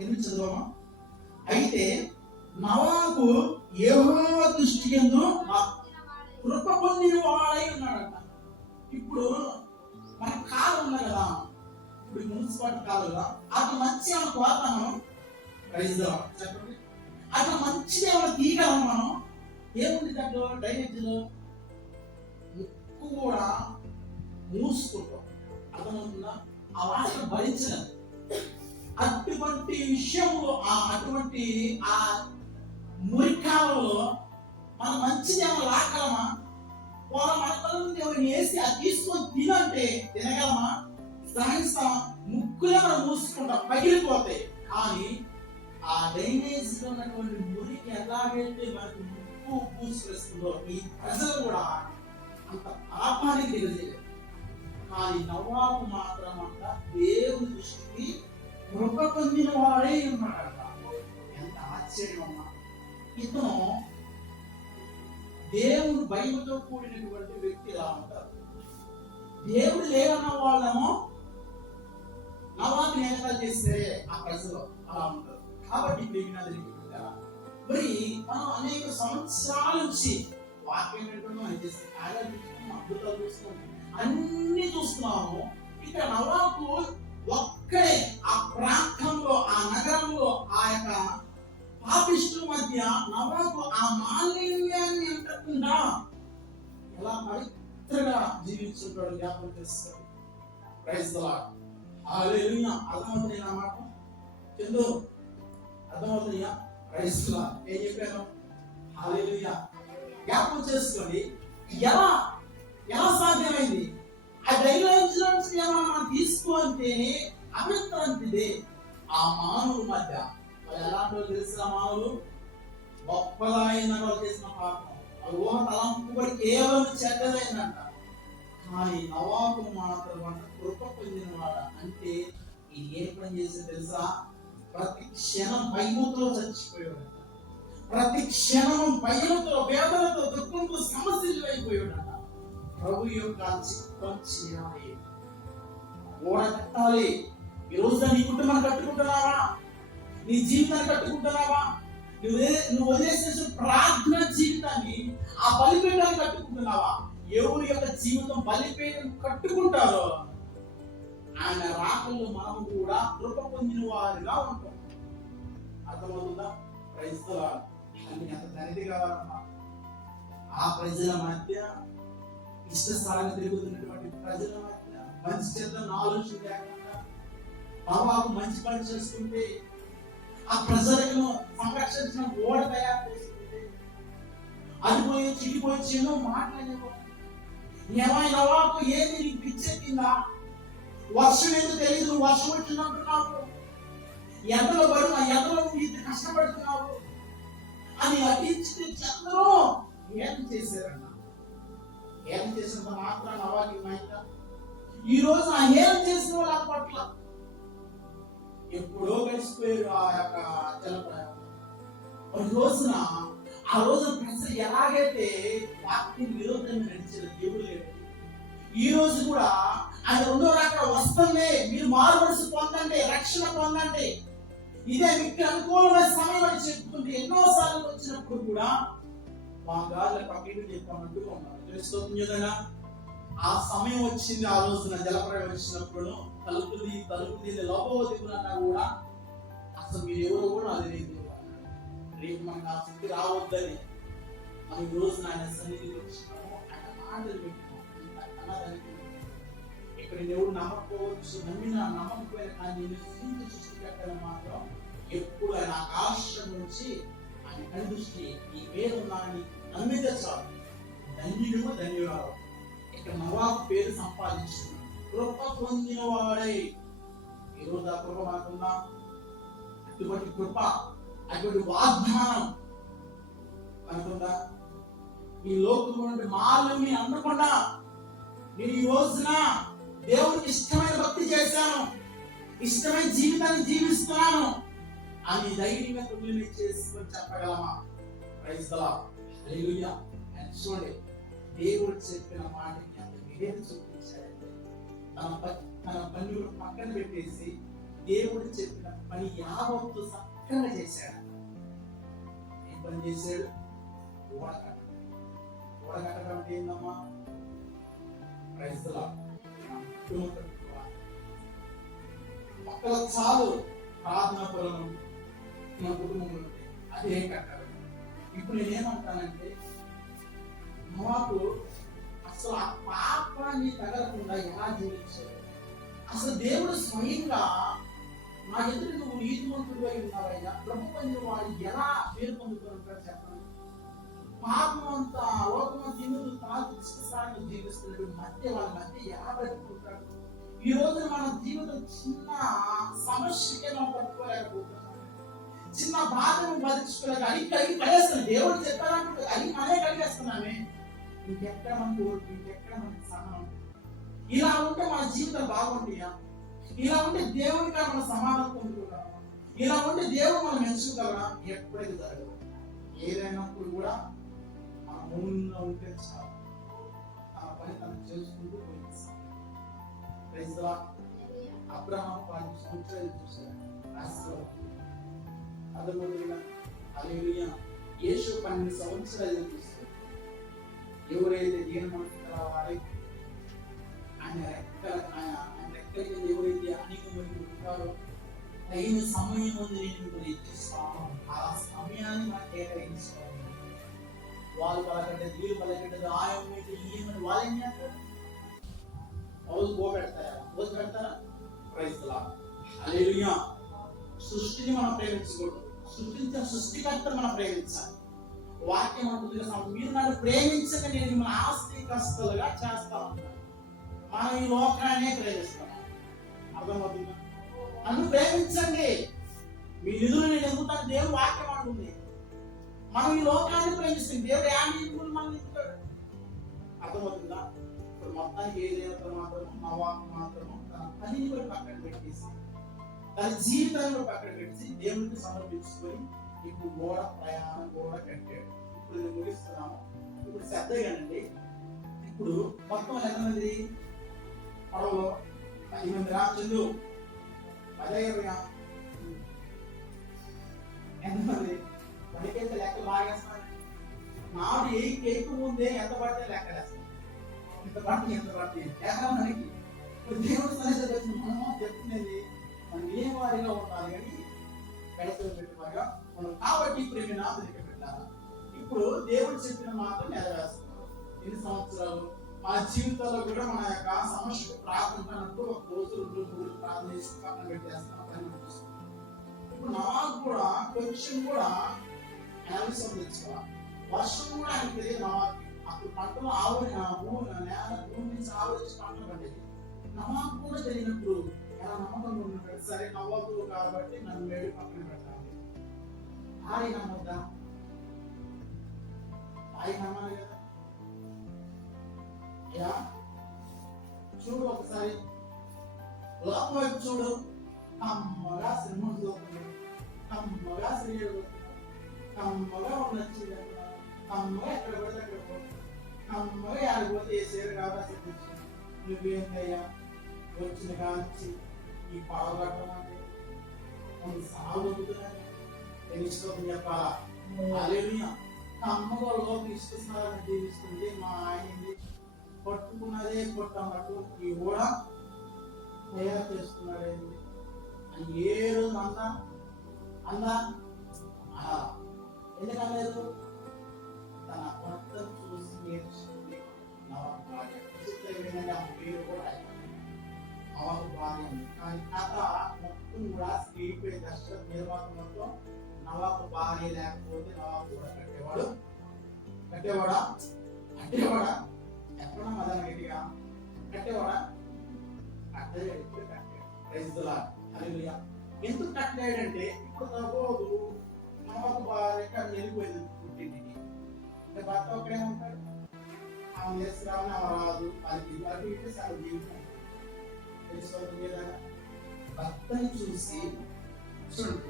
ఎందుకు చదవమా అయితే నవాకు ఏహోవ దృష్టి ఎందు కృప పొందిన వాడై ఉన్నాడట. ఇప్పుడు మన కాలు ఉంది కదా ఇప్పుడు మున్సిపాలిటీ కాలు కదా అది మంచి ఏమైనా కోతాం మనం? ప్రైజ్ చెప్పండి. అట్లా మంచిది ఏమైనా తీయగలం మనం? ఏముంది దాంట్లో? డ్రైనేజీలో ముక్కు కూడా మూసుకుంటాం. అర్థమవుతుందా? ఆ వాసన భరించలేదు అటువంటి విషయంలో ఆ అటువంటి ఆ మురికాలలో మనం మంచిది ఏమైనా లాగలమా వాళ్ళ మనకల నుండి ఎవరిని వేసి అది తీసుకొని తినంటే తినగలమా? సహిస్తామా ముక్కులే మనం మూసుకుంటాం పగిలిపోతాయి. కానీ ఆ డ్రైనేజ్లో ఉన్నటువంటి మురికి ఎలాగైతే మనకు ముక్కు పూసుకొస్తుందో ఈ ప్రజలు కూడా అంత పాపానికి తెలియజేయలేదు కానీ నవాబు మాత్రం అంట దేవుని దృష్టికి కృప పొందిన వాడే ఉన్నాడట. ఎంత ఆశ్చర్యం ఇతను దేవుడు భయంతో కూడినటువంటి వ్యక్తి ఇలా ఉంటారు దేవుడు లేవన్న వాళ్ళేమో నవాబు నేతలు చేస్తే ఆ ప్రజలు అలా ఉంటారు. కాబట్టి ప్రేమినాథునికి మరి మనం అనేక సంవత్సరాల నుంచి వాక్యం వింటున్నాం ఆయన అద్భుతాలు చూస్తున్నాం. అన్ని చూస్తున్నాము. ఇక్కడ నవాబు అక్కడే ఆ ప్రాంతంలో ఆ నగరంలో ఆ యొక్క పాపిష్టుల మధ్య నవాబు ఆ మాలిన్యాన్ని అంటకుండా ఎలా పవిత్రగా జీవించుంటాడు జ్ఞాపకం చేస్తాడు. ప్రైజ్ అర్థమవుతుంది నా మాట? ఎందు? అర్థమవుతుందా ప్రైజ్ ఏం చెప్పాను? హాలేలుయా జ్ఞాపకం చేసుకోండి. ఎలా? ఎలా సాధ్యమైంది? ఆ డైలాగ్స్ నుంచి ఏమైనా మనం తీసుకుంటేనే అభిత్రంతిదే ఆ మానవుల మధ్య. వాళ్ళు ఎలాంటి తెలిసిన మానవులు? గొప్పగా అయిన వాళ్ళు చేసిన పాపం. వాళ్ళు ఊహ తలంపుబడి కేవలం చెడ్డదైందంట. కానీ నవాబు మాత్రం అంట కృప పొందినవాడ? అంటే ఈ ఏ పని చేసి తెలుసా? ప్రతి క్షణం భయముతో చచ్చిపోయాడు ప్రతి క్షణం భయంతో వేదనతో దుఃఖంతో సమస్యలు అయిపోయాడట ప్రభు యొక్క చిత్తం చేయాలి ఓడ ఈరోజు నీ కుటుంబాన్ని కట్టుకుంటున్నావా? నీ జీవితాన్ని కట్టుకుంటున్నావా? నువ్వు నువ్వు వదిలేసిన ప్రార్థన జీవితాన్ని ఆ బలిపీఠాన్ని కట్టుకుంటున్నావా? ఎవరి యొక్క జీవితం బలిపీఠం కట్టుకుంటారో ఆయన రాకల్లో మనం కూడా కృప పొందిన వారిగా ఉంటాం. అర్థమవుతుందా? క్రైస్తవ అన్ని ఎంత ధనిది కావాలమ్మా. ఆ ప్రజల మధ్య ఇష్ట ఇష్టస్థానంగా తిరుగుతున్నటువంటి ప్రజల మధ్య మంచి చేత ఆలోచన లేకుండా బాబు మంచి పని చేసుకుంటే ఆ ప్రజలను సంరక్షించిన ఓడ తయారు చేసుకుంటే అది పోయి చిక్కిపోయి చిన్న మాట్లాడేవాడు ఏమైనా నవాకు ఏది నీకు పిచ్చెక్కిందా వర్షం ఎందుకు తెలియదు వర్షం వచ్చినట్టున్నావు ఎండలో పడు ఆ ఎండలో నువ్వు ఇంత కష్టపడుతున్నావు. అని అటించి చంద్రో ఏం చేశారన్న? ఏం చేసినంత మాత్రం నవాకి మైక ఈ రోజు ఆ ఏం చేసిన వాళ్ళ పట్ల ఎప్పుడో గడిచిపోయారు ఆ యొక్క జలప్రయాణం ఒక రోజున ఆ రోజున ప్రజలు ఎలాగైతే వాక్యం విరోధంగా నడిచిన దేవుడు లేడు. ఈ రోజు కూడా ఆయన రెండో అక్కడ వస్తుంది. మీరు మారుమనసు పొందండి రక్షణ పొందండి. ఇదే మీకు అనుకూలమైన సమయం అని చెప్పుకుంటే ఎన్నో సార్లు వచ్చినప్పుడు కూడా మా గాలి పక్కకి చెప్పామంటూ ఉన్నారు. ఆ సమయం వచ్చింది ఆ రోజున జలప్రయం వచ్చినప్పుడు. తలుపు తీ తలుపు తీసి లోపల దిగులన్నా కూడా అసలు మీరు ఎవరు కూడా అది లేదు రేపు మనకు ఆ స్థితి రావద్దని. మనం ఈ రోజున ఆయన సన్నిధికి వచ్చినాము ఆయన మాటలు వింటున్నాము ఇక్కడ ఎవరు నమ్మకపోవచ్చు నమ్మిన నమ్మకపోయిన కానీ నేను సృష్టి సృష్టికర్తను మాత్రం ఎప్పుడు ఆయన ఆకాశం నుంచి ఆయన కనిపిస్తే ఈ పేరు నాని నమ్మితే చాలు. ధన్యుడు ధన్యురాలు. ఇక్కడ నవాబు పేరు సంపాదించుకున్నాడు. కృప పొందినవాడై ఈరోజు ఆ కృప మనకున్నా అటువంటి కృప అటువంటి వాగ్దానం మనకుందా ఈ లోకంలో మాలని అందకుండా నేను ఈ రోజున దేవునికి ఇష్టమైన భక్తి చేశాను. ఇష్టమైన జీవితాన్ని జీవిస్తున్నాను. అని ధైర్యంగా తొమ్మిది చేసుకొని చెప్పగలమా? క్రైస్తలా చూడండి దేవుడు చెప్పిన మాటకి అంత విధేయత తన ప- తన పనులు పక్కన పెట్టేసి దేవుడు చెప్పిన పని యావత్తు చక్కగా చేశాడు. ఏం పని చేశాడు? ఓడ కట్టడం ఓడ కట్టడం అంటే ఏందమ్మా? క్రైస్తల పక్కల చాలు ప్రార్థన పొలం నా కుటుంబంలో అదేం అదే కట్టాలి ఇప్పుడు నేనేమంటానంటే మాకు అసలు ఆ పాపాన్ని తగలకుండా ఎలా జీవించాడు అసలు దేవుడు స్వయంగా నా ఎదురు నువ్వు నీతిమంతుడు అయి ఉన్నావయ్యా? ప్రభు పొందిన వాడు ఎలా పేరు పొందుతుంటాడు చెప్పండి. పాపం అంతా లోకం తినులు తాగు ఇష్టస్థానంలో జీవిస్తున్నాడు? మధ్య వాళ్ళ మధ్య ఎలా బ్రతుకుంటాడు? ఈ రోజు మన జీవితం చిన్న సమస్యకే మనం పట్టుకోలేకపోతున్నాం చిన్న బాధను భరించుకోలేక అడిగి కడిగి పడేస్తున్నాం దేవుడు చెప్పాలంటే అడిగి మనే కడిగేస్తున్నామే ఇంకెక్కడ మనకు ఓర్పు ఇంకెక్కడ మనకి సహనం ఇలా ఉంటే మన జీవితం బాగుంటాయా ఇలా ఉంటే దేవుడిగా మన సమాధానం పొందుకుంటాం ఇలా ఉంటే దేవుడు మనం ఎంచుకోగలరా ఎప్పుడైతే జరగదు. ఏదైనప్పుడు కూడా ఆ మౌనంగా ఉంటే చాలు. ఆ పని తను చేసుకుంటూ పోయింది. అబ్రహాం పది సంవత్సరాలు చూశాడు ఆశీర్వాదం అదొకటిగా అలెలుయా యేసు పన్నెండు సంవత్సరాలు చూస్తారు ఎవరైతే దీని మనసు కలవాలి ఆయన రెక్క ఆయన ఆయన ఎవరైతే అనేక మంది ఉంటారో తగిన సమయం ఉంది నేను మిమ్మల్ని ఇచ్చిస్తాను ఆ సమయాన్ని మనం కేటాయించుకోవాలి వాళ్ళు పలకంటే వీళ్ళు పలకంటే ఆయన ఈయన వాళ్ళు ఏం చేస్తారు? రోజు గో పెడతారా? రోజు పెడతారా? క్రైస్తలా అలెలుయా సృష్టిని మనం ప్రేమించకూడదు. సృష్టించిన సృష్టికర్త మనం ప్రేమించాలి. వాక్యం అంటుంది మీరు నన్ను ప్రేమించక నేను మిమ్మల్ని ఆస్తికస్తులుగా చేస్తా ఉంటాను. మనం ఈ లోకాన్ని ప్రేమిస్తాం. అర్థమవుతుందా? నన్ను ప్రేమించండి. మీ నిధులు నేను ఎదుగుతాను. దేవుడు వాక్యం అంటుంది మనం ఈ లోకాన్ని ప్రేమిస్తుంది దేవుడు ఏ నిధులు మనం ఎదుగుతాడు అర్థమవుతుందా? ఇప్పుడు మొత్తానికి ఏ దేవత మాత్రము మా వాక్ మాత్రము తన పనిని కూడా పక్కన పెట్టేసి తన జీవితాన్ని కూడా పక్కన పెట్టేసి దేవుడికి సమర్పించుకొని ఇప్పుడు గోడ ప్రయాణం గోడ కట్టాడు ఇప్పుడు నేను ముగిస్తున్నాము ఇప్పుడు శ్రద్ధగానండి ఇప్పుడు మొత్తం ఎంతమంది? పడవలో పది మంది రాజులు పదే ఎంతమంది? పడికైతే లెక్క బాగేస్తాను నాడు ఏ ఎక్కువ ముందే ఎంత పడితే లెక్క వేస్తాను ఎంత పడితే ఎంత పడితే? ఎక్కడ మనకి. ఇప్పుడు దేవుడి సన్నిధికి వచ్చి మనం చెప్తున్నది. మనం ఏ వారిగా ఉండాలి కానీ గడిపలు పెట్టేవారుగా మనం కాబట్టి ప్రేమ నాదునికి పెట్టాలి ఇప్పుడు దేవుడు చెప్పిన మాట నెరవేరుస్తున్నాం ఎన్ని సంవత్సరాలు? మన జీవితాల్లో కూడా మన యొక్క సమస్యకు ప్రార్థనకు ఒక రోజు రెండు మూడు ప్రార్థన చేసి పక్కన పెట్టేస్తాం. పని ఇప్పుడు నవాబు కూడా కొంచెం కూడా నేలసం తెచ్చుకోవాలి వర్షం కూడా ఆయన తెలియదు నవాబు అప్పుడు పంటలు ఆవిరి భూమి నేల భూమి నుంచి ఆవరించి పంటలు పండేది. నవాబు కూడా తెలియనప్పుడు ఎలా నమ్మకం ఉన్నాడు సరే నవ్వదు కాబట్టి నన్ను వేడి పక్కన పెడతాను ఆయన నమ్మద్దా ఆయన నమ్మాలి కదా? అయ్యా చూడు ఒకసారి. లోపల చూడు. కమ్మగా సింహం దోపుతుంది కమ్మగా శ్రీయుడు కమ్మగా ఉన్నచ్చింది కమ్మగా ఎక్కడ పడితే అక్కడ పోతుంది కమ్మగా ఆడిపోతే ఏ సేరు కాబట్టి నువ్వేందయ్యా? వచ్చిన కాంచి ఈ పావుగట్టం తెలుసుకోవద్దు చెప్పాలా అలేలుయా కమ్మగా లోపల ఇస్తున్నారని జీవిస్తుంటే మా ఆయనది పట్టుకున్నదే కొట్టమట్టు ఈ కూడా తయారు చేస్తున్నాడేంటి అని ఏ రోజు అందా అందా ఆహా. ఎందుకు అనలేదు తన భర్తను చూసి నేర్చుకుంది నవకు భార్య పేరు కూడా. నవకు భార్య. కానీ కథ మొత్తం కూడా స్క్రీన్ పే దర్శక నవాబు భార్య లేకపోతే నవాబు కూడా కట్టేవాడు కట్టేవాడా కట్టేవాడా ఎక్కడ మదన గట్టిగా కట్టేవాడా కట్టేది ఎందుకు కట్టలేడంటే ఇప్పుడు నవోదు నవాబు భార్య ఇక్కడ వెళ్ళిపోయింది పుట్టింటికి అంటే భర్త ఒక్కడే ఉంటాడు ఆమె తీసుకురావని ఆమె రాదు అది అటు ఇటు సాగు జీవితం తెలుసుకోవద్దు కదా భర్తని చూసి చూడండి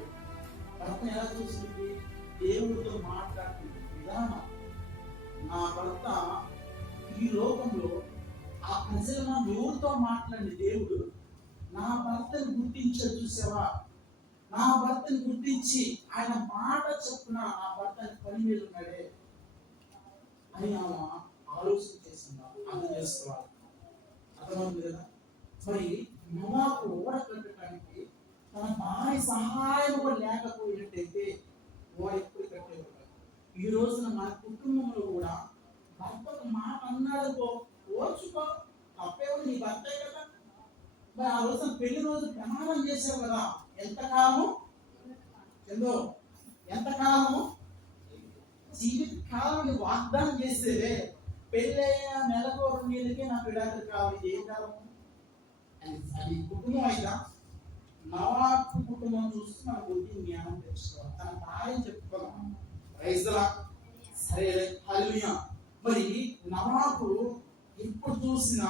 భర్త ఎలా చూసింది దేవుడితో మాట్లాడుతుంది విధానం నా భర్త ఈ లోకంలో ఆ ప్రజలు ఎవరితో మాట్లాడి దేవుడు నా భర్తను గుర్తించే చూసావా నా భర్తను గుర్తించి ఆయన మాట చొప్పున నా భర్తని పని మీద ఉన్నాడే అని ఆమె ఆలోచన చేస్తున్నారు అర్థం చేసుకోవాలి. అర్థమవుతుంది కదా? మరి నవాకు ఓడ కట్టడానికి తన భార్య సహాయం కూడా లేకపోయినట్టయితే ఓడ ఎప్పుడు ఈ రోజున మన కుటుంబంలో కూడా భర్తకు మాట అన్నాడనుకో ఓర్చుకో తప్పేమో నీ భర్తే కదా. మరి ఆ రోజున పెళ్ళి రోజు ప్రమాణం చేశావు కదా ఎంతకాలము? ఎందో ఎంతకాలము? జీవిత కాలం వాగ్దానం చేసేదే పెళ్ళైన నెలకు రెండు నెలలకి నాకు విడాకులు కావాలి ఏం కాలము? అది అది కుటుంబం అయినా నవాకు కుటుంబం చూస్తే మన బుద్ధి జ్ఞానం తెచ్చుకోవాలి తన భార్య చెప్పుకోవాలి రైతులా? సరే హల్మియా మరి నవాకు ఎప్పుడు చూసినా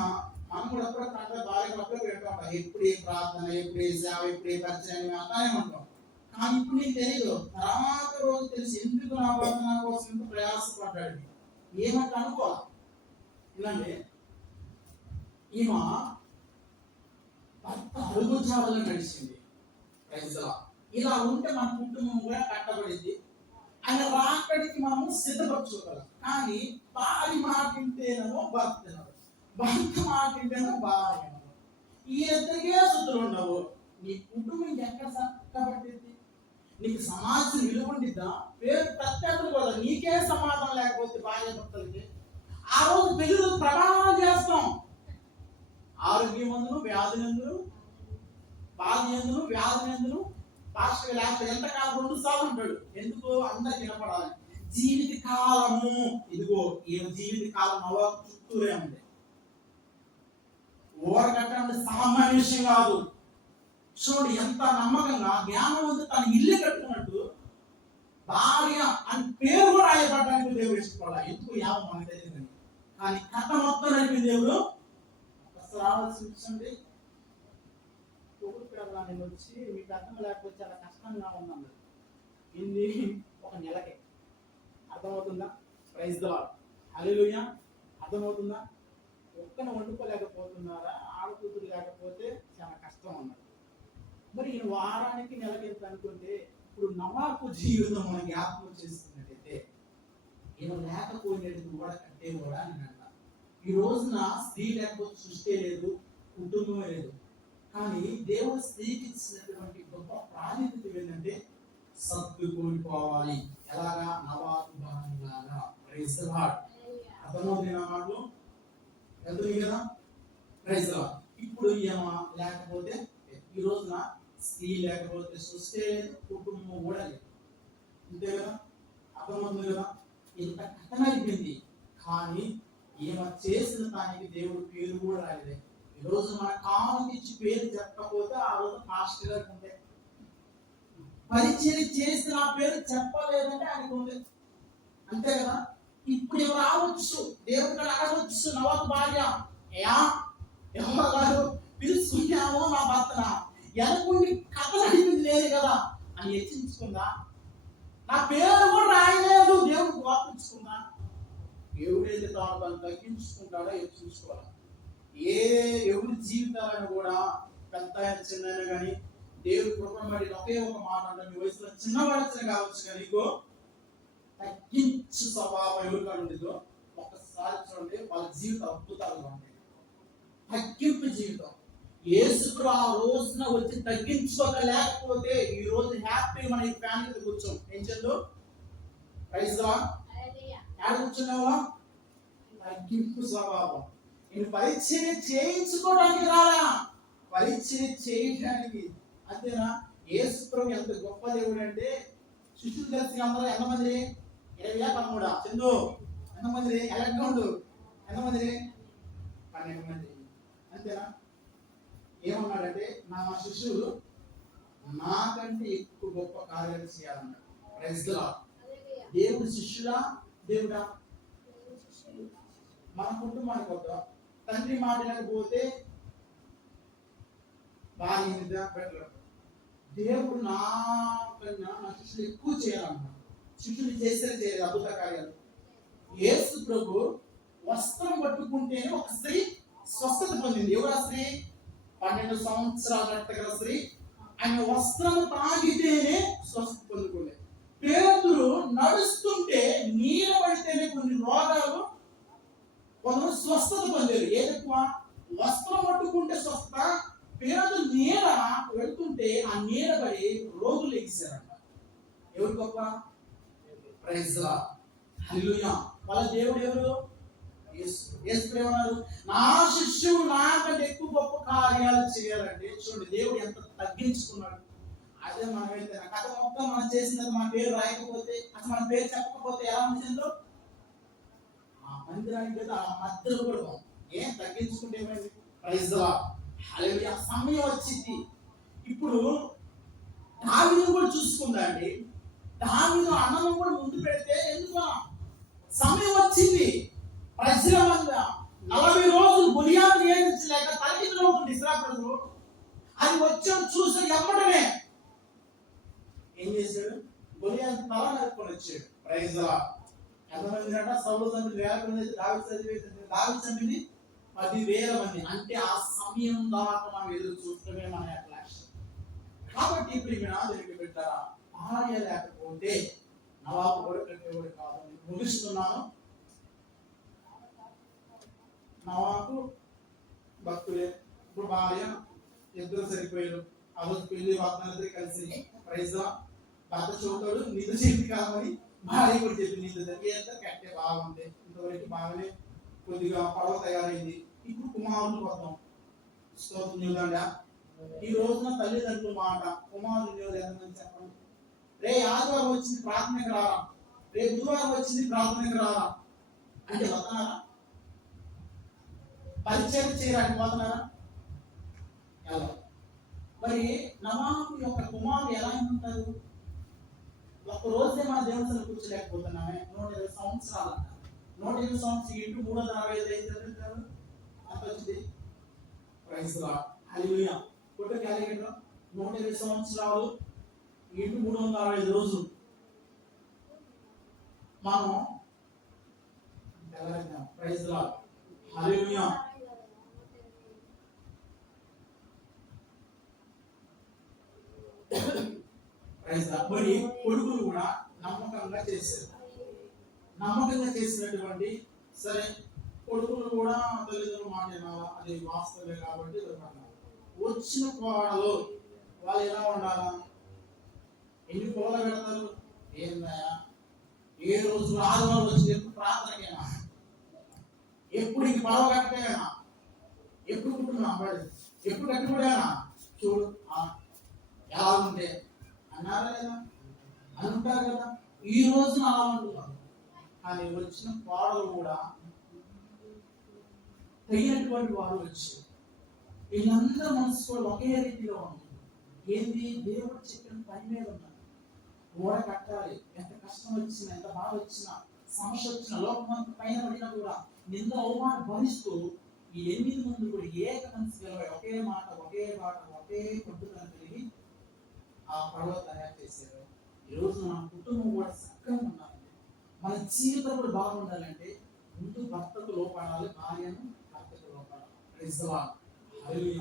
మనం కూడా అప్పుడు కంట భార్య అప్పుడు పెట్టుకుంటాం ఎప్పుడు ఏ ప్రార్థన ఎప్పుడు ఏ సేవ ఎప్పుడు ఏ పరిచయం అంతానే ఉంటాం. కానీ ఇప్పుడు నీకు తెలియదు తర్వాత రోజు తెలిసి ఎందుకు నా ప్రార్థన కోసం ఎంత ప్రయాసపడ్డాడు? ఏమంటే అనుకోవాలి? ఇలాంటి ఈమె భర్త అడుగుజాడలో నడిచింది. ఇలా ఉంటే మన కుటుంబం కూడా కట్టబడింది. ఆయన రాకడికి మనము సిద్ధపరచుకోగలం కానీ భార్య మాట వింటేనేమో భర్త వినడు. భర్త మాట వింటేనో భార్య వినడు. ఈ ఇద్దరికే శుద్ధులు ఉండవు. నీ కుటుంబం ఎక్కడ చక్కబట్టింది నీకు సమాజం విలువ ఉండిద్దా? పేరు ప్రత్యేకలు కూడా నీకే సమాధానం లేకపోతే భార్య భర్తలకి. ఆ రోజు పెళ్ళి ప్రభావం చేస్తాం. ఆరోగ్యమందును వ్యాధినందును బాధ్యందును వ్యాధినందును పాస్టర్ లేకపోతే ఎంతకాలం రెండు సార్లు ఉంటాడు ఎందుకు అందరికి వినపడాలి. జీవిత కాలము ఇదిగో ఈ జీవిత కాలం అలా చుట్టూరే ఉంది. ఓరగట్టడం సామాన్య విషయం కాదు చూడు ఎంత నమ్మకంగా జ్ఞానవంతు తన ఇల్లు కట్టుకున్నట్టు భార్య అని పేరు కూడా రాయబడడానికి దేవుడు ఇష్టపడాలి. ఎందుకు యావ మనకు తెలియదు. కానీ కథ మొత్తం నడిపి దేవుడు రావాల్సి ఆలోచించండి తోడు నేను వచ్చి మీకు అర్థం లేకపోతే చాలా కష్టంగా ఉన్నాను ఇది ఒక నెలకే. అర్థమవుతుందా? ప్రైజ్ దా హల్లెలూయా అర్థమవుతుందా? ఒక్కన వండుకోలేకపోతున్నారా? ఆడకూతురు లేకపోతే చాలా కష్టం ఉన్నది మరి ఈ వారానికి నెలకి ఎంత అనుకుంటే ఇప్పుడు నవాకు జీవితం మన జ్ఞాపకం చేస్తున్నట్టయితే ఈయన లేకపోయినట్టు కూడా కంటే కూడా నేను ఈ రోజున స్త్రీ లేకపోతే సృష్టి లేదు కుటుంబమే లేదు. కానీ దేవుడు స్త్రీకి ఇచ్చినటువంటి గొప్ప ప్రాధాన్యత ఏంటంటే సర్దుకోలిపోవాలి ఎలాగా? నవాకు ప్రైజ్ లార్డ్ అర్థమవుతుంది నా మాటలు? వెళ్తుంది కదా? ప్రైజ్ లార్డ్ ఇప్పుడు ఏమ లేకపోతే ఈ రోజున స్త్రీ లేకపోతే సృష్టి లేదు కుటుంబం కూడా లేదు. అంతే కదా? అర్థమవుతుంది కదా? ఇంత కథన అయిపోయింది కానీ ఈమె చేసిన దానికి దేవుడు పేరు కూడా రాలేదే ఈ రోజు మన కానుక ఇచ్చి పేరు చెప్పకపోతే ఆ రోజు మాస్టర్ గారికి ఉండే. పరిచయం చేసి నా పేరు చెప్పలేదంటే ఆయనకు ఉండే. అంతే కదా? ఇప్పుడు రావచ్చు? దేవుడు అడగవచ్చు నవాకు భార్య. యా ఎవరు గారు పిలుచుకున్నామో నా భర్తన? ఎనకుండి కథ అడిగింది లేదు కదా? అని హెచ్చించుకుందా నా పేరు కూడా రాయలేదు. దేవుడు కోపించుకుందా ఎవరైతే తాను తను తగ్గించుకుంటాడో హెచ్చించుకోవాలి ఏ ఎవరి జీవితాలను కూడా పెద్ద అయిన చిన్న అయినా కానీ దేవుడు కృపబడి ఒకే ఒక మాట అంటే మీ వయసులో చిన్నవాడిచిన కావచ్చు కానీ నీకు తగ్గించు స్వభావం ఎవరికాడు ఉండేదో ఒక్కసారి చూడండి వాళ్ళ జీవితం అద్భుతాలు ఉంటాయి. తగ్గింపు జీవితం. యేసుకు ఆ రోజున వచ్చి తగ్గించుకోక లేకపోతే ఈ రోజు హ్యాపీ మన ఈ ఫ్యామిలీతో కూర్చోం. ఏం చేద్దాం? ప్రైజ్లా కూర్చున్నావా తగ్గింపు స్వభావం. నేను పరీక్షని చేయించుకోవడానికి రాలా? పరీక్షని చేయడానికి అంతేనా? ఏసుప్రభు ఎంత గొప్ప దేవుడు అంటే శిష్యులు తెలిసిన అందరూ ఎంతమంది? ఇరవై పదమూడు? చందు ఎంతమంది? ఎలక్ట్రౌండ్ ఎంతమంది? పన్నెండు మంది. అంతేనా? ఏమన్నాడంటే నా శిష్యులు నాకంటే ఎక్కువ గొప్ప కార్యాలు చేయాలన్నాడు. Praise దేవుడు శిష్యులా దేవుడా? మన కుటుంబానికి వద్దాం? తండ్రి మాట్లాడకపోతే లేకపోతే భార్య దేవుడు నా కన్నా నా శిష్యులు ఎక్కువ చేయాలన్నాడు శిష్యులు చేస్తే చేయలేదు అద్భుత కార్యాలు. యేసు ప్రభు వస్త్రం పట్టుకుంటేనే ఒక స్త్రీ స్వస్థత పొందింది. ఎవరు స్త్రీ? పన్నెండు సంవత్సరాలు గల స్త్రీ. ఆయన వస్త్రం తాగితేనే స్వస్థత పొందుకోలేదు పేదలు నడుస్తుంటే నీడ పడితేనే కొన్ని రోగాలు కొందరు స్వస్థత పొందారు ఏది ఎక్కువ? వస్త్రం పట్టుకుంటే స్వస్థత పేదలు నీడ వెళ్తుంటే ఆ నీడ పడి రోగులు ఎగిసారంట. ఎవరు గొప్ప? Praise hallelujah. వాళ్ళ దేవుడు ఎవరు? ఏమన్నారు? నా శిష్యుడు నాకంటే ఎక్కువ గొప్ప కార్యాలు చేయాలంటే చూడండి దేవుడు ఎంత తగ్గించుకున్నాడు. అదే మనం అయితే కథ మొత్తం మనం చేసిన మన పేరు రాయకపోతే అసలు మన పేరు చెప్పకపోతే ఎలా ఉంటుందో ఆ మందిరానికి ఆ మధ్యలో కూడా ఏం తగ్గించుకుంటే ఏమైంది? ప్రైజ్ ఆ సమయం వచ్చింది. ఇప్పుడు దావిని కూడా చూసుకుందండి దావిని అన్నం కూడా ముందు పెడితే ఎందుకు? సమయం వచ్చింది. ప్రజల వల్ల నలభై రోజులు బునియాదు నియమించలేక తల్లిలో ఉంటుంది ఇస్రాపలు అది వచ్చాడు చూసి ఎప్పటమే ఏం చేశాడు? బునియాదు తల నరుకొని వచ్చాడు. ప్రైజ్ ఎంతమంది అంట సౌలు తండ్రి వేల మంది దావి చదివి దావి చంపిని పది వేల మంది. అంటే ఆ సమయం దాకా మనం ఎదురు చూస్తూనే మన యొక్క లక్ష్యం కాబట్టి ఇప్పుడు మీ నాదుడికి పెట్టారా భార్య లేకపోతే నవాబు కూడా కట్టేవాడు కాదు. ముగిస్తున్నాను. నవాబు భక్తులే. ఇప్పుడు భార్య ఇద్దరు సరిపోయారు. ఆ రోజు పెళ్ళి వాగ్దానంతో కలిసి ప్రైజ్ భర్త చూడతాడు నిధు చెప్తి కాదని భార్య కూడా చెప్పి నిధు జరిగేంత కట్టే బాగుంది ఇంతవరకు బాగానే కొద్దిగా పడవ తయారైంది. ఇప్పుడు కుమారుడు వద్దాం. స్తోత్రం చూడండి ఈ రోజున తల్లిదండ్రుల మాట కుమారులు ఎంతమంది చెప్పండి? రే ఆదివారం వచ్చింది ప్రార్థనకు రారా? రే బుధవారం వచ్చింది ప్రార్థనకు రారా? అంటే వస్తున్నారా పరిచయం చేయడానికి పోతున్నారా ఎలా? మరి నవాబు యొక్క కుమారుడు ఎలా ఉంటారు? ఒక రోజే మన దేవుని కూర్చోలేకపోతున్నామే. నూట ఇరవై సంవత్సరాలు నూట ఇరవై సంవత్సరం ఇంటూ మూడు వందల అరవై ఐదు ఐదు చదువుతారు? ఎంత వచ్చింది ప్రైజ్ హల్లెలూయా కొట్ట క్యాలిక్యులేటర్ నూట ఇరవై సంవత్సరాలు ఇంటూ మూడు వందల అరవై ఐదు రోజులు. మనం ప్రైజ్ హల్లెలూయా ప్రైజ్ మరి కొడుకులు కూడా నమ్మకంగా చేశారు. నమ్మకంగా చేసినటువంటి సరే కొడుకులు కూడా తల్లిదండ్రులు మాట వినాలా? అది వాస్తవే కాబట్టి వచ్చిన కోడలు వాళ్ళు ఎలా ఉండాలా? ఎన్ని కోళ్ళ పెడతారు ఏందా ఏ రోజు ఆదివారం వచ్చి ఎప్పుడు ప్రార్థనకేనా? ఎప్పుడు ఇది పడవ కట్టేనా ఎప్పుడు పుట్టినా ఎప్పుడు కట్టుబడేనా? చూడు ఎలా ఉంటే అన్నారా లేదా అంటారు కదా? ఈ రోజున అలా ఉంటున్నారు కానీ వచ్చిన పాడలు కూడా తగినటువంటి వారు వచ్చారు. వీళ్ళందరూ మనసు కూడా ఒకే రీతిలో ఉంది ఏంది? దేవుడు చెప్పిన పని మీద ఉన్నారు. గోడ కట్టాలి. ఎంత కష్టం వచ్చినా ఎంత బాధ వచ్చినా సమస్య వచ్చినా లోకమంత పైన పడినా కూడా నింద అవమానం భరిస్తూ ఈ ఎనిమిది మంది కూడా ఏక మనసు గెలవై ఒకే మాట ఒకే మాట ఒకే పట్టుదల ఆ పడవ తయారు చేశారు. ఈ రోజు మన కుటుంబం కూడా చక్కగా ఉండాలి మన జీవితం కూడా బాగుండాలంటే ముందు భర్తకు లోపడాలి భార్యను భర్తకు లోపడాలి.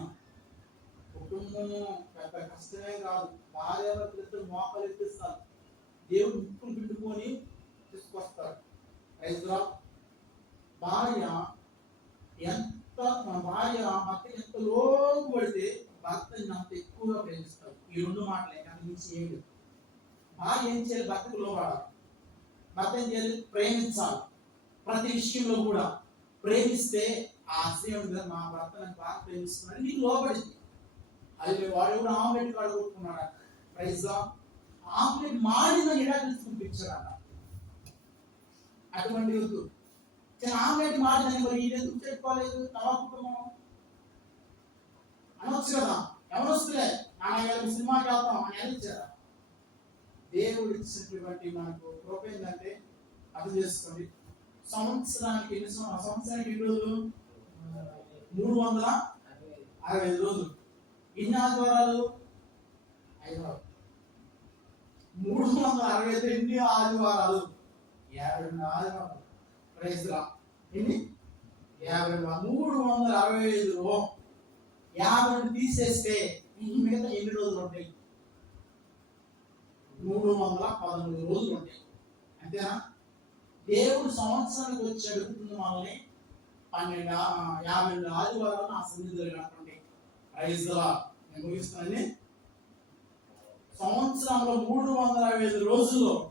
కుటుంబం పెద్ద కష్టమే కాదు. భార్య భర్తలు మోకాలు ఎత్తిస్తారు. దేవుడు ముక్కులు పిండుకొని తీసుకొస్తారు. Praise భార్య ఎంత మన భార్య భర్త ఎంత లోపు పడితే భర్తని అంత ఎక్కువగా ప్రేమిస్తాడు. ఈ రెండు మాటలే కానీ మించి ఏడు భార్య ఏం చేయాలి? భర్తకు లోపడాలి భర్త ఏం చేయాలి? ప్రేమించాలి. ప్రతి విషయంలో కూడా ప్రేమిస్తే ఆ ఆశయం ఉంటుంది మా భర్త నన్ను బాగా ప్రేమిస్తున్నాడు. నీకు లోపడింది అది వాడు కూడా ఆమ్లెట్ కాడు కొట్టుకున్నాడు? ప్రైజ్ ఆమ్లెట్ మాడిన ఈడించుకుని పిక్చర్ అన్న అటువంటి వద్దు. ఆమ్లెట్ మాడిన మరి ఇది ఎందుకు చెప్పుకోలేదు? తమ కుటుంబం. అనొచ్చు కదా ఎవరు వస్తులే నాన్న సినిమా సినిమాకి వెళ్తాం అని వెళ్ళిచ్చారా దేవుడు ఇచ్చినటువంటి మనకు కృప ఏంటంటే అర్థం చేసుకోండి. సంవత్సరానికి ఎన్ని సంవత్సరానికి ఎన్ని రోజులు? మూడు వందల? అరవై ఐదు రోజులు. ఎన్ని ఆదివారాలు? ఐదు మూడు వందల అరవై ఐదు ఎన్ని ఆదివారాలు? యాభై రెండు ఆదివారాలు. ప్రైజ్ రా ఎన్ని యాభై మూడు వందల అరవై ఐదు యాభై తీసేస్తే ఈ మిగతా ఎన్ని రోజులు ఉంటాయి? మూడు వందల పదమూడు రోజులు ఉంటాయి. అంతేనా? దేవుడు సంవత్సరానికి వచ్చి అడుగుతుంది మనల్ని పన్నెండు యాభై రెండు ఆదివారాలు ఆ సన్నిధిలో కనుకోండి ప్రైజ్ నేను ముగిస్తానని సంవత్సరంలో మూడు వందల అరవై ఐదు రోజులు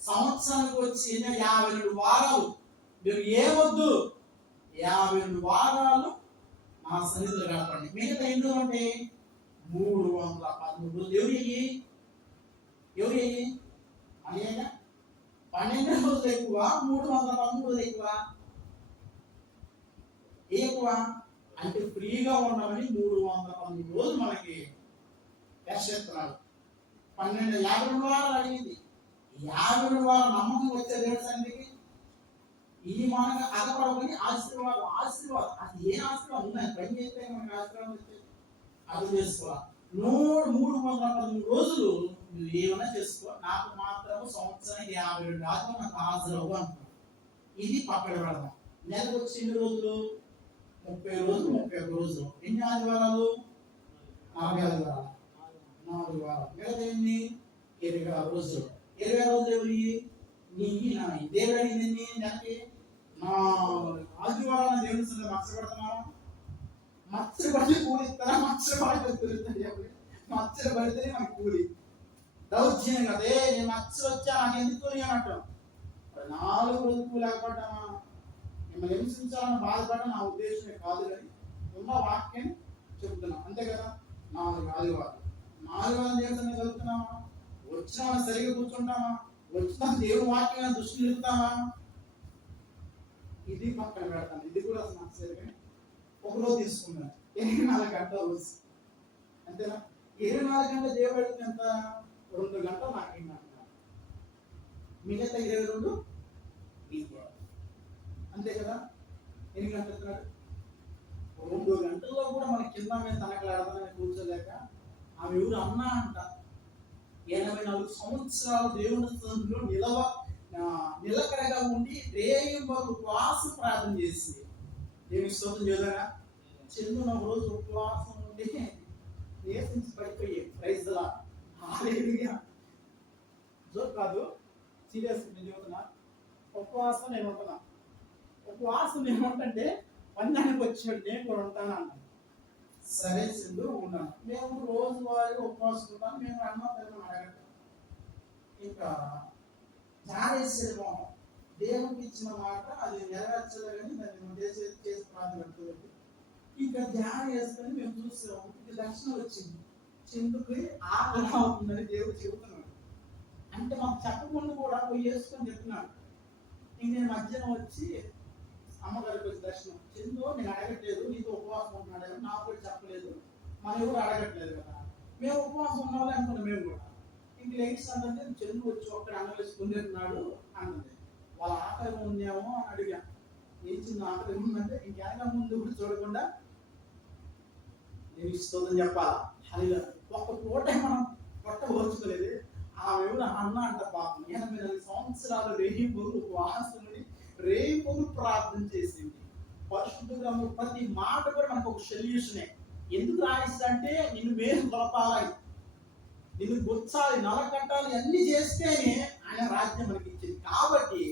సంవత్సరానికి వచ్చి యాభై రెండు వారాలు. మీరు ఏమొద్దు? యాభై రెండు వారాలు ఆ సన్నిధిలో కలపండి మిగతా ఎన్ని అంటే? మూడు వందల పదమూడు. రోజులు ఎవరు అయ్యి ఎవరు అయ్యి అనేగా పన్నెండు రోజులు ఎక్కువ? మూడు వందల పదమూడు రోజులు ఎక్కువ? ఏ ఎక్కువ? అంటే ఫ్రీగా ఉండమని మూడు వందల పదమూడు రోజులు మనకి వేసేస్తున్నాడు పన్నెండు యాభై రెండు వారాలు అడిగింది. యాభై రెండు వారాలు నమ్మకం వచ్చే దేవుడి సన్నిధికి ఈ మనకు అగపడకుని ఆశీర్వాదం. ఆశీర్వాదం. అది ఏ ఆశీర్వాదం? ఉందని పని చేస్తే మనకి ఆశీర్వాదం అర్థం చేసుకోవాలి? నూరు మూడు వందల పదమూడు రోజులు నువ్వు ఏమైనా చేసుకో. నాకు మాత్రం సంవత్సరానికి యాభై రెండు రాత్రులు నాకు హాజరవు అంటున్నాను ఇది పక్కన పెడదాం నెలకు వచ్చి ఎన్ని రోజులు? ముప్పై రోజులు ముప్పై ఒక్క రోజులు. ఎన్ని ఆదివారాలు? నలభై ఆదివారాలు. నాలుగు వారాలు మిగతా ఎన్ని? ఇరవై ఆరు రోజులు. ఇరవై రోజులు ఎవరి? నీ నా. దేవుడు అడిగింది ఎన్ని? నెలకి? నా ఆదివారాలు దేవుని సన్నిధిలో మచ్చబడి కూలి ఇస్తారా? మచ్చబడి మచ్చలు మచ్చబడితే మనకు కూలి. దౌర్జన్యం కదే. నేను మచ్చ వచ్చా? నాకు ఎందుకు కూలి అన్నట్టు నాలుగు రోజులు లేకపోవటమా మిమ్మల్ని హింసించాలని బాధపడడం నా ఉద్దేశమే కాదు కానీ ఉన్న వాక్యం చెప్తున్నాం. అంతే కదా? నాలుగు ఆదివారం నాలుగు వారం దేవుని చదువుతున్నామా వచ్చినా సరిగా కూర్చుంటామా? వచ్చిన దేవుడు వాక్యం దృష్టి నిలుపుతామా ఇది పక్కన పెడతాను. ఇది కూడా నాకు సరిగా ఒక తీసుకున్నాను. ఇరవై నాలుగు గంటలు అంతేనా? ఇరవై నాలుగు గంటల చేయబడింది ఎంత? రెండు గంటలు నాకు అంటున్నారు మిగతా ఇరవై రెండు అంతే కదా? ఎన్ని గంటలు రెండు గంటల్లో కూడా మన కింద మేము తనకలాడతానని కూర్చోలేక ఆమె ఎవరు అన్నా అంట. ఎనభై నాలుగు సంవత్సరాలు దేవుని నిలవ నిలకడగా ఉండి రేయింబలు ఉపవాసం ప్రార్థన చేసి. ఏమి స్తోత్రం చేయలేదా ఒక రోజు ఉపవాసం ఉండి నీరసించి పడిపోయే ప్రైజ్ జోక్ కాదు సీరియస్ నేను చెబుతున్నా. ఉపవాసం నేను ఉంటున్నా. ఉపవాసం నేను పందానికి వచ్చాడు నేను కూడా ఉంటాను అన్నాను సరే సింధు ఉన్నాను మేము రోజువారీ ఉపవాసం ఉంటాం మేము అన్నం అడగటం ఇంకా జాడేసేది దేవునికి ఇచ్చిన మాట అది నెరవేర్చలే కానీ దాన్ని మనం చేసి చేసి ప్రార్థన ఇంకా ధ్యానం చేసుకొని మేము చూసాము ఇది దర్శనం వచ్చింది. చిందుకు ఆగ్రహం అవుతుందని దేవుడు చెబుతున్నాడు. అంటే మాకు చెప్పకుండా కూడా పోయి చేసుకొని చెప్తున్నాడు. ఇంక నేను మధ్యాహ్నం వచ్చి అమ్మగారికి వచ్చి దర్శనం. చెందు నేను అడగట్లేదు. నీతో ఉపవాసం ఉంటున్నాడు నాకు కూడా చెప్పలేదు. మన ఎవరు అడగట్లేదు కదా. మేము ఉపవాసం ఉన్న వాళ్ళు అనుకున్నాం మేము కూడా. ఇంక లేడీస్ అంటే చెల్లు వచ్చి ఒక్కడ అన్నవేసుకుని ఉన్నాడు అన్నది వాళ్ళ ఆకలి ఉందేమో అని అడిగా. ఏం చిన్న ఆకలి ఉందంటే ఇంకెనక ముందు కూడా చూడకుండా నేను ఇస్తుందని చెప్పాలా? అది ఒక్క పూట మనం పొట్ట ఓర్చుకోలేదు ఆమె అన్న అంట పాపం. ఎనభై నాలుగు సంవత్సరాలు రేయి పొగులు వాసుని రేయి పొగులు ప్రార్థన చేసింది. పరిశుద్ధంగా ప్రతి మాట కూడా మనకు ఒక సొల్యూషనే ఎందుకు రాయిస్తా అంటే నిన్ను మేలు గొలపాలని నిన్ను గుచ్చాలి నలకట్టాలి అన్ని చేస్తేనే ఆయన రాజ్యం మనకి ఇచ్చింది కాబట్టి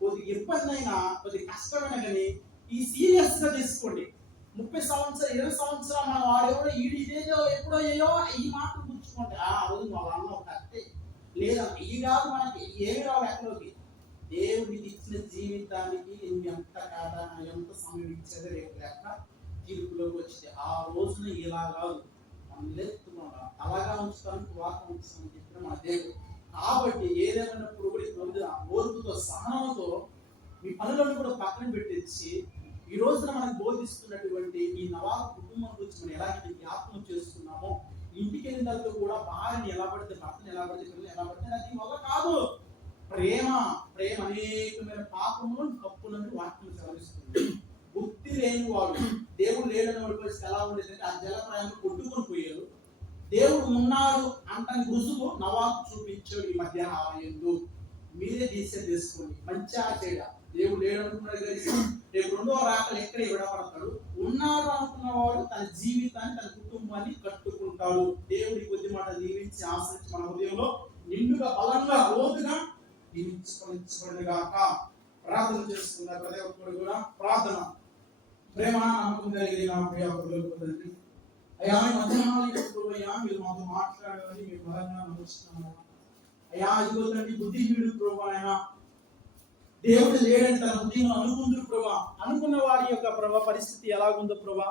కొద్ది ఇబ్బంది అయినా కొద్ది కష్టమైనా కానీ ఈ సీరియస్గా తీసుకోండి. ముప్పై సంవత్సరాలు ఇరవై సంవత్సరాలు మనం వాడెవడో ఈడు ఇదేదో ఎప్పుడో అయ్యో ఈ మాట గుర్చుకోండి ఆ రోజు వాళ్ళ అన్న ఒక కత్తే. లేదా ఈ కాదు మనకి ఏమి రావు ఎక్కడోకి దేవుడికి ఇచ్చిన జీవితానికి నువ్వు ఎంత కాదా ఎంత సమయం ఇచ్చేదో రేపు లెక్క తీర్పులోకి వచ్చింది. ఆ రోజున ఇలా కాదు. మనం అలాగా ఉంచుతానికి వాకం ఉంచుతాను చెప్పిన మన దేవుడు. కాబట్టి ఏదేమైనప్పుడు కూడా ఈ రోజున ఓర్పుతో సహనంతో మీ పనులను కూడా పక్కన పెట్టించి ఈ రోజున మనకు బోధిస్తున్నటువంటి ఈ నవా కుటుంబం గురించి మనం ఎలాంటి జ్ఞాపకం చేస్తున్నామో ఇంటికి వెళ్ళిన కూడా భార్యని ఎలా పడితే భర్తను ఎలా పడితే పిల్లలు ఎలా పడితే అది వల్ల కాదు. ప్రేమ ప్రేమ అనేకమైన పాపములు తప్పులను వాక్యం చదివిస్తుంది భక్తి లేని వాడు దేవుడు లేడని వాడి పరిస్థితి ఎలా ఉండేది అంటే ఆ జల ప్రయాణం కొట్టుకొని పోయారు. దేవుడు ఉన్నాడు అంటానికి రుజువు నవాబు చూపించాడు ఈ మధ్యాహ్నం ఆలయంలో మీరే డిసైడ్ చేసుకోండి. మంచి చెడ దేవుడు లేడనుకున్నాడు కలిసి రేపు రెండో రాకలు ఎక్కడ విడపడతాడు ఉన్నారు అనుకున్నవాడు తన జీవితాన్ని తన కుటుంబాన్ని కట్టుకుంటాడు. దేవుడి కొద్ది మాట దీవించి ఆశ్రయించి మన హృదయంలో నిండుగా బలంగా లోతుగా దీవించుకొనించబడి గాక. ప్రార్థన చేసుకున్న ప్రతి ఒక్కరు కూడా ప్రార్థన. ప్రేమ నమ్మకం కలిగిన ప్రియ తండ్రి అయ్యా మీ మధ్యాహ్నాలు అయ్యా మీరు మాతో మాట్లాడాలని మీరు బలంగా నమ్ముస్తున్నాము అయ్యా ఇదిగో తండ్రి బుద్ధిహీనుడు ప్రభా ఆయన. దేవుడు లేడని తన బుద్ధిని అనుకుంటుడు ప్రభా. అనుకున్న వారి యొక్క ప్రభా పరిస్థితి ఎలాగుందో ప్రభా?